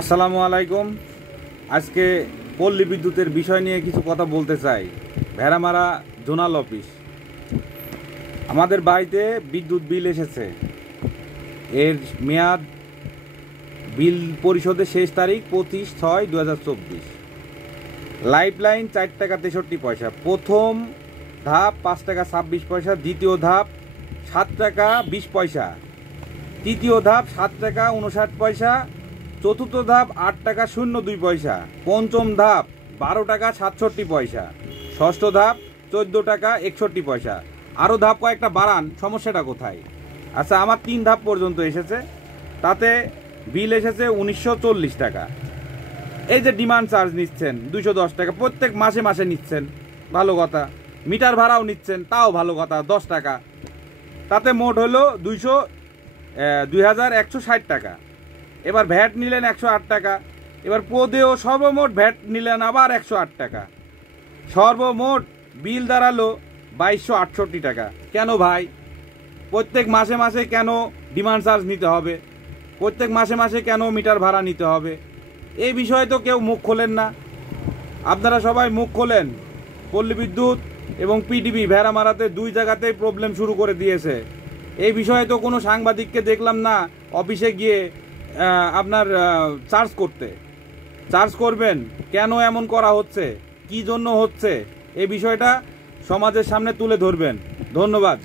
আসসালামু আলাইকুম। আজকে পল্লী বিদ্যুতের বিষয় নিয়ে কিছু কথা বলতে চাই। ভেড়ামারা জোনাল অফিস, আমাদের বাড়িতে বিদ্যুৎ বিল এসেছে। এর মেয়াদ বিল পরিশোধের শেষ তারিখ 25/6/2024। লাইফ লাইন 4 টাকা 63 পয়সা, প্রথম ধাপ 5 টাকা 26 পয়সা, দ্বিতীয় ধাপ 7 টাকা 20 পয়সা, তৃতীয় ধাপ 7 টাকা 59 পয়সা, চতুর্থ ধাপ 8 টাকা 02 পয়সা, পঞ্চম ধাপ 12 টাকা 67 পয়সা, ষষ্ঠ ধাপ 14 টাকা 61 পয়সা। আরও ধাপ কয়েকটা বাড়ান, সমস্যাটা কোথায়? আচ্ছা, আমার 3 ধাপ পর্যন্ত এসেছে, তাতে বিল এসেছে 1940 টাকা। এই যে ডিমান্ড চার্জ নিচ্ছেন 210 টাকা, প্রত্যেক মাসে মাসে নিচ্ছেন, ভালো কথা। মিটার ভাড়াও নিচ্ছেন, তাও ভালো কথা, 10 টাকা। তাতে মোট হলো 2160 টাকা। এবার ভ্যাট নিলেন 108 টাকা, এবার পদেও সর্বমোট ভ্যাট নিলেন আবার 108 টাকা, সর্বমোট বিল দাঁড়ালো 2268 টাকা। কেন ভাই? প্রত্যেক মাসে মাসে কেন ডিমান্ড চার্জ নিতে হবে? প্রত্যেক মাসে মাসে কেন মিটার ভাড়া নিতে হবে? এই বিষয়ে তো কেউ মুখ খোলেন না। আপনারা সবাই মুখ খোলেন। পল্লী বিদ্যুৎ এবং পিডিবি ভেড়ামারাতে 2 জায়গাতেই প্রবলেম শুরু করে দিয়েছে। এই বিষয়ে তো কোনো সাংবাদিককে দেখলাম না অফিসে গিয়ে আপনার চার্জ করবেন। কেন এমন করা হচ্ছে, কি জন্য হচ্ছে, এই বিষয়টা সমাজের সামনে তুলে ধরবেন। ধন্যবাদ।